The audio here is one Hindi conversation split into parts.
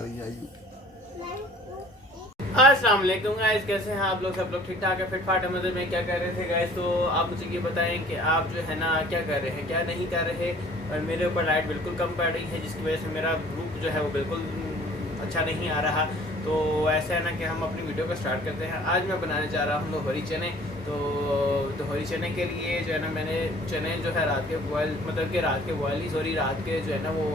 अस्सलाम वालेकुम गाइस, कैसे हैं आप लोग? सब लोग ठीक ठाक है, फिट फाट मदद में क्या कर रहे थे गाइस? तो आप मुझे ये बताएं कि आप जो है ना क्या कर रहे हैं, क्या नहीं कर रहे। और मेरे ऊपर लाइट बिल्कुल कम पड़ रही है, जिसकी वजह से मेरा ग्रुप जो है वो बिल्कुल अच्छा नहीं आ रहा। तो ऐसा है ना कि हम अपनी वीडियो को स्टार्ट करते हैं। आज मैं बनाने जा रहा हूँ दोहरी चने। तो दोहरी चने के लिए जो है ना, मैंने चने जो है रात के बॉयल, मतलब कि रात के बॉयल ही सॉरी रात के जो है ना वो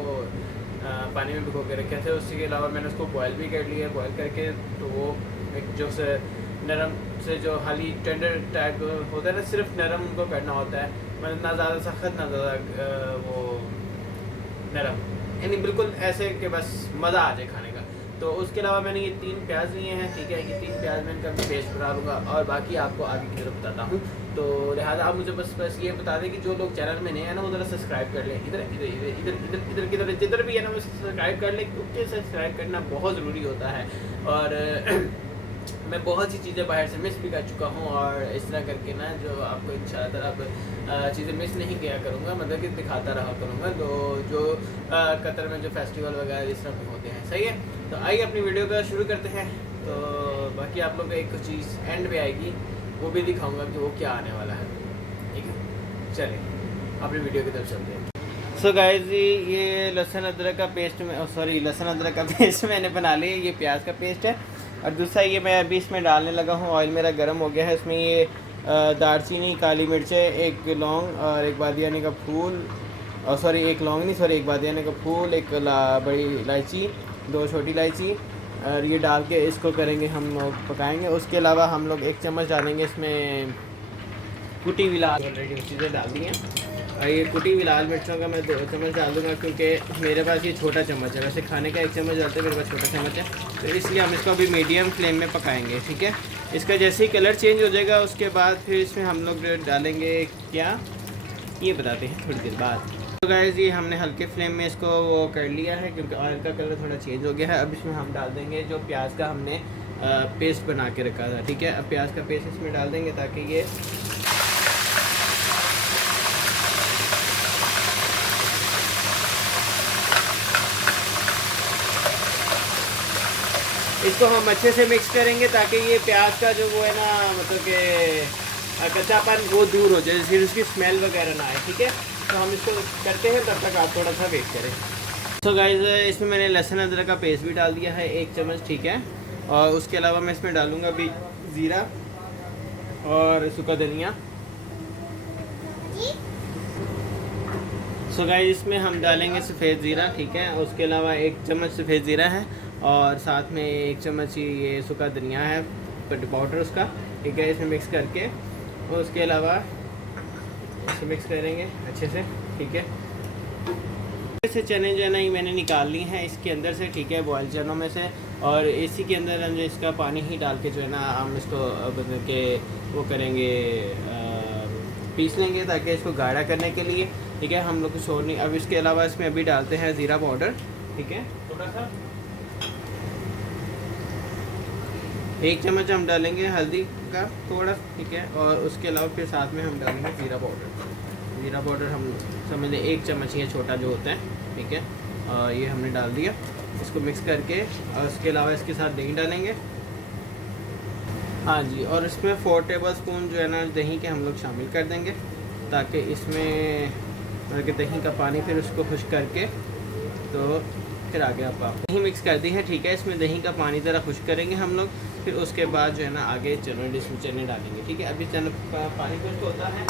पानी में भिगो के रखे थे। उसके अलावा मैंने उसको बॉयल भी कर लिया। बॉयल करके तो वो एक जो से नरम से जो हाली टेंडर टाइप होता है ना, सिर्फ नरम उनको करना होता है, मतलब ना ज़्यादा सख्त ना ज़्यादा वो नरम, यानी बिल्कुल ऐसे कि बस मज़ा आ जाए खाने का। तो उसके अलावा मैंने ये 3 प्याज लिए हैं, ठीक है। ये 3 प्याज मैं इनका पेस्ट बना लूँगा और बाकी आपको आगे की तरफ बताता हूँ। तो लिहाजा आप मुझे बस ये बता दें कि जो लोग चैनल में नए हैं ना वो ज़रा सब्सक्राइब कर लें। इधर इधर इधर इधर इधर इधर किधर जिधर भी है ना वो सब्सक्राइब कर लें, क्योंकि सब्सक्राइब करना बहुत ज़रूरी होता है। और मैं बहुत सी चीज़ें बाहर से मिस भी कर चुका हूँ, और इस तरह करके ना जो आपको इंशाअल्लाह अब चीज़ें मिस नहीं किया करूँगा, मतलब कि दिखाता रहा करूँगा। तो जो कतर में जो फेस्टिवल वगैरह इस तरह के होते हैं, सही है। तो आइए अपनी वीडियो का शुरू करते हैं। तो बाकी आप लोग को एक चीज़ एंड में आएगी, वो भी दिखाऊँगा कि वो क्या आने वाला है, ठीक है। चलिए अपनी वीडियो की तरफ चलते हैं। सो गाइस जी, ये लहसुन अदरक का पेस्ट में लहसुन अदरक का पेस्ट मैंने बना लिया। ये प्याज का पेस्ट है। और दूसरा ये मैं अभी इसमें डालने लगा हूँ। ऑयल मेरा गर्म हो गया है। इसमें ये दालचीनी, काली मिर्चें, एक लौंग और एक बादियाने का फूल, और एक लौंग नहीं, एक बादियाने का फूल, एक बड़ी इलायची, 2 छोटी इलायची, और ये डाल के इसको करेंगे हम लोग पकाएंगे। उसके अलावा हम लोग 1 चम्मच डालेंगे इसमें कुटी हुई लाल, ऑलरेडी चीज़ें डाल दी हैं। और ये कुटी हुई लाल मिर्चों का मैं 2 चम्मच डाल दूँगा, क्योंकि मेरे पास ये छोटा चम्मच है। वैसे खाने का 1 चम्मच डालते हैं, मेरे पास छोटा चम्मच है, तो इसलिए हम इसको अभी मीडियम फ्लेम में पकाएंगे, ठीक है। इसका जैसे ही कलर चेंज हो जाएगा उसके बाद फिर इसमें हम लोग डालेंगे क्या, ये बताते हैं थोड़ी देर बाद। तो गाइस ये हमने हल्के फ्लेम में इसको वो कर लिया है, क्योंकि ऑयल का कलर थोड़ा चेंज हो गया है। अब इसमें हम डाल देंगे जो प्याज का हमने पेस्ट बना के रखा था, ठीक है। अब प्याज का पेस्ट इसमें डाल देंगे ताकि ये इसको हम अच्छे से मिक्स करेंगे, ताकि ये प्याज का जो वो है ना, मतलब कि कच्चापन वो दूर हो जाए, फिर उसकी स्मेल वगैरह ना आए, ठीक है। तो हम इसको करते हैं, तब तक आप थोड़ा सा वेट करें। तो गाइस इसमें मैंने लहसुन अदरक का पेस्ट भी डाल दिया है, 1 चम्मच, ठीक है। और उसके अलावा मैं इसमें डालूँगा अभी ज़ीरा और सूखा धनिया। सो गाइस इसमें हम डालेंगे सफ़ेद ज़ीरा, ठीक है। उसके अलावा 1 चम्मच सफ़ेद ज़ीरा है, और साथ में 1 चम्मच ये सूखा धनिया है पाउडर उसका, ठीक है। इसमें मिक्स करके और उसके अलावा इसे मिक्स करेंगे अच्छे से, ठीक है। से चने जो है ना ये मैंने निकाल ली हैं इसके अंदर से, ठीक है, बॉयल चनों में से। और इसी के अंदर हम इसका पानी ही डाल के जो है ना हम इसको मतलब के वो करेंगे, पीस लेंगे ताकि इसको गाढ़ा करने के लिए, ठीक है। हम लोग कुछ और नहीं। अब इसके अलावा इसमें अभी डालते हैं ज़ीरा पाउडर, ठीक है, थोड़ा सा 1 चम्मच हम डालेंगे हल्दी का थोड़ा, ठीक है। और उसके अलावा फिर साथ में हम डालेंगे ज़ीरा पाउडर। ज़ीरा पाउडर हम समझ लें 1 चम्मच, ये छोटा जो होता है, ठीक है। और ये हमने डाल दिया, इसको मिक्स करके। और उसके अलावा इसके साथ दही डालेंगे, हाँ जी। और इसमें 4 टेबल स्पून जो है ना दही के हम लोग शामिल कर देंगे, ताकि इसमें मतलब कि दही का पानी फिर उसको खुश्क करके, तो फिर आगे आप दही मिक्स कर दी है, ठीक है। इसमें दही का पानी ज़रा खुश्क करेंगे हम लोग, फिर उसके बाद जो है ना आगे चने डालेंगे, ठीक है। अभी पानी खुश्क होता है,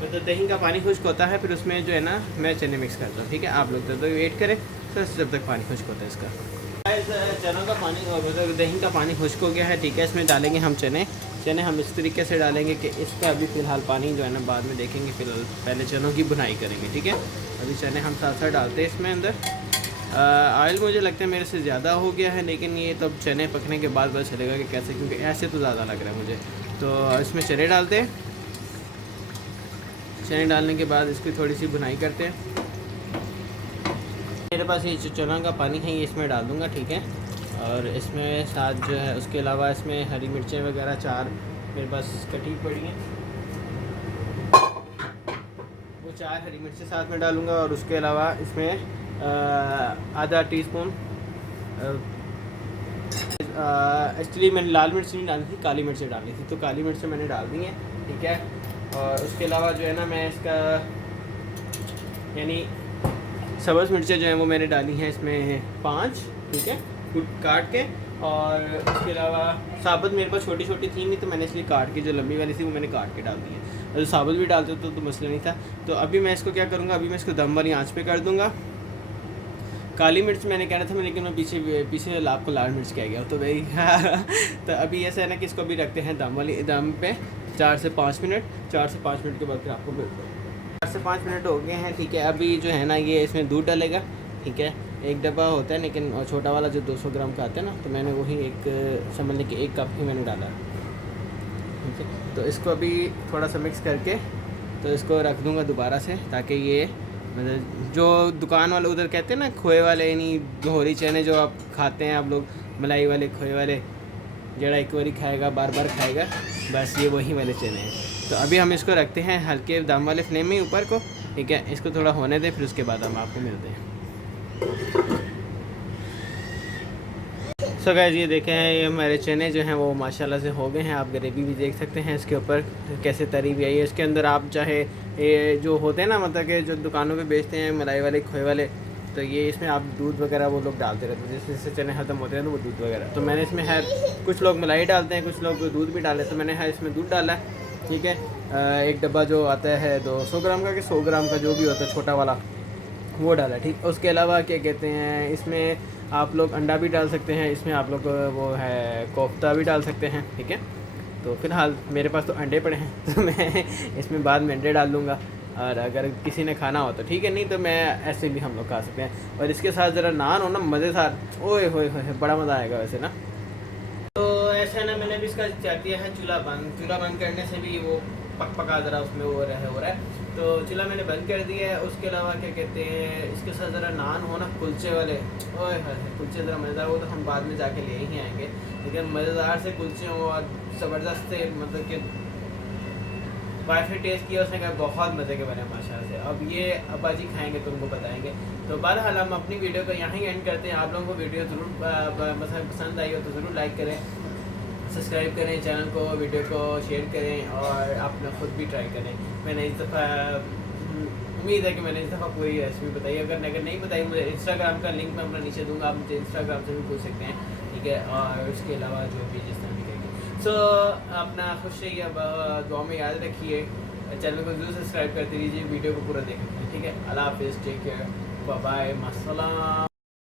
मतलब दही का पानी खुश्क होता है, फिर उसमें जो है ना मैं चने मिक्स करता हूँ, ठीक है। आप लोग जब तक वेट करें, तो जब तक पानी खुश्क होता है इसका। चनों का पानी, मतलब दही का पानी खुश्क हो गया है, ठीक है। इसमें डालेंगे हम चने हम इस तरीके से डालेंगे कि इसका अभी फ़िलहाल पानी जो है ना बाद में देखेंगे, फ़िलहाल पहले चनों की बुनाई करेंगे, ठीक है। अभी चने हम साथ साथ डालते हैं इसमें अंदर। ऑयल मुझे लगता है मेरे से ज़्यादा हो गया है, लेकिन ये तो चने पकने के बाद पता चलेगा कि कैसे, क्योंकि ऐसे तो ज़्यादा लग रहा है मुझे। तो इसमें चने डालते हैं। चने डालने के बाद इसकी थोड़ी सी बुनाई करते हैं। मेरे पास ये चना का पानी है, ये इसमें डाल दूँगा, ठीक है। और इसमें साथ जो है उसके अलावा इसमें हरी मिर्चें वगैरह 4 मेरे पास कटी पड़ी हैं, वो 4 हरी मिर्चें साथ में डालूँगा। और उसके अलावा इसमें आधा टीस्पून एक्चुअली मैंने लाल मिर्च नहीं डाली थी, काली मिर्च डालनी थी, तो काली मिर्च मैंने डाल दी हैं, ठीक है। और उसके अलावा जो है ना मैं इसका यानी सब्ज़ मिर्चें जो हैं वो मैंने डाली हैं इसमें 5, ठीक है, काट के। और उसके अलावा साबुत मेरे पास छोटी छोटी थी नहीं, तो मैंने इसलिए काट के, जो लंबी वाली थी वो मैंने काट के डाल दी है। अगर साबुत भी डालते तो मसला नहीं था। तो अभी मैं इसको क्या करूँगा, अभी मैं इसको दम वाली आँच पे कर दूँगा। काली मिर्च मैंने कहना था, लेकिन मैं पीछे आपको लाल मिर्च कह गया तो भाई तो अभी ऐसा है ना कि इसको अभी रखते हैं दम पे 4 से 5 मिनट। 4 से 5 मिनट के बाद फिर आपको मिलते हैं। 4 से 5 मिनट हो गए हैं, ठीक है। अभी जो है ना ये इसमें दूध डालेगा, ठीक है। एक डब्बा होता है, लेकिन छोटा वाला जो 200 ग्राम का आता है ना, तो मैंने वही समझ लें कि 1 कप ही मैंने डाला, ठीक है। तो इसको अभी थोड़ा सा मिक्स करके तो इसको रख दूँगा दोबारा से, ताकि ये मतलब जो दुकान वाले उधर कहते हैं ना खोए वाले, यानी गोहरी चने जो आप खाते हैं आप लोग, मलाई वाले खोए वाले, जरा एक बारी खाएगा बार बार खाएगा, बस ये वही वाले चने हैं। तो अभी हम इसको रखते हैं हल्के दम वाले फ्लेम में ऊपर को, ठीक है। इसको थोड़ा होने दें, फिर उसके बाद हम आपको मिलते हैं। सो गाइस ये देखें, ये हमारे चने जो हैं वो माशाल्लाह से हो गए हैं। आप ग्रेवी भी देख सकते हैं इसके ऊपर कैसे तरी भी आई है। इसके अंदर आप चाहे ये जो होते हैं ना, मतलब कि जो दुकानों पे बेचते हैं मलाई वाले खोए वाले, तो ये इसमें आप दूध वगैरह वो लोग डालते रहते हैं, जैसे चने ख़त्म होते हैं तो वो दूध वगैरह। तो मैंने इसमें है, कुछ लोग मलाई डालते हैं, कुछ लोग दूध भी डालते हैं, तो मैंने है इसमें दूध डाला है, ठीक है। एक डब्बा जो आता है 200 ग्राम का कि 100 ग्राम का जो भी होता है छोटा वाला, वो डाला, ठीक। उसके अलावा क्या कहते हैं, इसमें आप लोग अंडा भी डाल सकते हैं, इसमें आप लोग वो है कोफ्ता भी डाल सकते हैं, ठीक है। तो फ़िलहाल मेरे पास तो अंडे पड़े हैं, तो मैं इसमें बाद में अंडे डाल दूँगा, और अगर किसी ने खाना हो तो ठीक है, नहीं तो मैं ऐसे भी हम लोग खा सकते हैं। और इसके साथ ज़रा नान हो ना मज़ेदार, ओए होए होए, बड़ा मज़ा आएगा वैसे ना। तो ऐसा ना मैंने भी इसका कर दिया है चूल्हा बंद करने से भी वो पका ज़रा उसमें हो रहा है। तो चूल्हा मैंने बंद कर दिया है। उसके अलावा क्या कहते हैं, इसके साथ ज़रा नान हो ना कुलचे वाले, ओए है कुलचे ज़रा मज़ेदार, वो तो हम बाद में जाके ले ही आएंगे, लेकिन मज़ेदार से कुलचे हों और ज़बरदस्त से, मतलब कि वाइफ ने टेस्ट किया, उसने कहा बहुत मज़े के बने माशाल्लाह से। अब ये अब्बा जी खाएँगे तो उनको बताएँगे। तो बहरहाल हम अपनी वीडियो को यहाँ ही एंड करते हैं। आप लोगों को वीडियो ज़रूर पसंद आई हो तो ज़रूर लाइक करें, सब्सक्राइब करें चैनल को, वीडियो को शेयर करें, और अपना ख़ुद भी ट्राई करें। मैंने इस दफ़ा उम्मीद है कि मैंने इस दफ़ा पूरी रेसिपी बताई। अगर नहीं बताई, मुझे इंस्टाग्राम का लिंक मैं अपना नीचे दूंगा, आप मुझे इंस्टाग्राम से भी पूछ सकते हैं, ठीक है। और उसके अलावा जो भी जिस तरह भी करेंगे। सो अपना खुश रहिए, दुआ में याद रखिए, चैनल को जरूर सब्सक्राइब करते रहिए, वीडियो को पूरा देखें, ठीक है। अल्लाह हाफ़िज़, टेक केयर, बाय बाय, अस्सलाम।